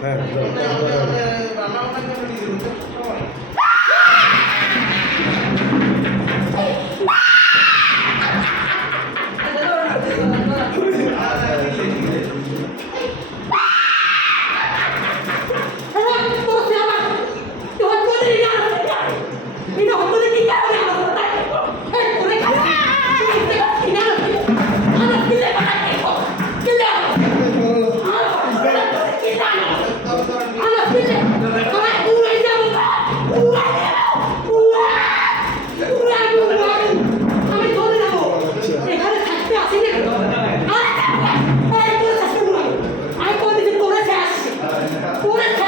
হ্যাঁ पूरे